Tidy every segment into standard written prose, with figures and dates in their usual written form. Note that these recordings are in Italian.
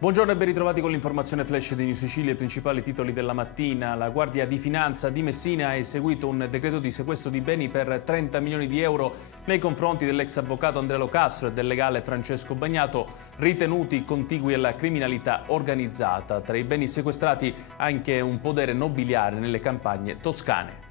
Buongiorno e ben ritrovati con l'informazione flash di New Sicilia. I principali titoli della mattina. La Guardia di Finanza di Messina ha eseguito un decreto di sequestro di beni per 30 milioni di euro nei confronti dell'ex avvocato Andrea Locastro e del legale Francesco Bagnato, ritenuti contigui alla criminalità organizzata. Tra i beni sequestrati anche un podere nobiliare nelle campagne toscane.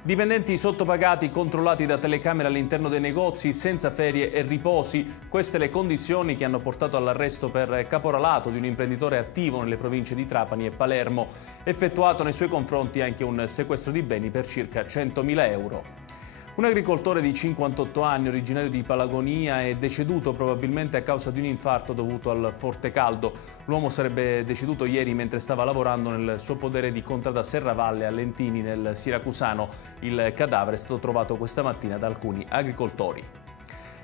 Dipendenti sottopagati controllati da telecamere all'interno dei negozi senza ferie e riposi. Queste le condizioni che hanno portato all'arresto per caporalato di un imprenditore attivo nelle province di Trapani e Palermo. Effettuato nei suoi confronti anche un sequestro di beni per circa 100.000 euro. Un agricoltore di 58 anni, originario di Palagonia, è deceduto probabilmente a causa di un infarto dovuto al forte caldo. L'uomo sarebbe deceduto ieri mentre stava lavorando nel suo podere di contrada Serravalle a Lentini, nel Siracusano. Il cadavere è stato trovato questa mattina da alcuni agricoltori.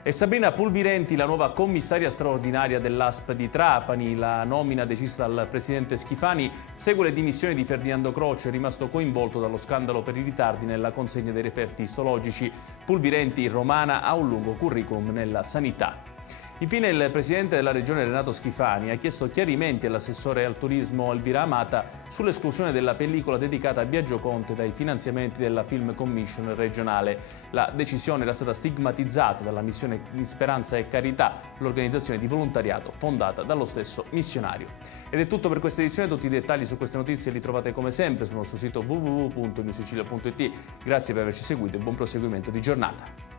E Sabrina Pulvirenti, la nuova commissaria straordinaria dell'ASP di Trapani. La nomina decisa dal presidente Schifani segue le dimissioni di Ferdinando Croce, rimasto coinvolto dallo scandalo per i ritardi nella consegna dei referti istologici. Pulvirenti, romana, ha un lungo curriculum nella sanità. Infine il presidente della regione Renato Schifani ha chiesto chiarimenti all'assessore al turismo Elvira Amata sull'esclusione della pellicola dedicata a Biagio Conte dai finanziamenti della Film Commission regionale. La decisione era stata stigmatizzata dalla missione Speranza e Carità, l'organizzazione di volontariato fondata dallo stesso missionario. Ed è tutto per questa edizione. Tutti i dettagli su queste notizie li trovate come sempre sul nostro sito www.newsicilia.it. Grazie per averci seguito e buon proseguimento di giornata.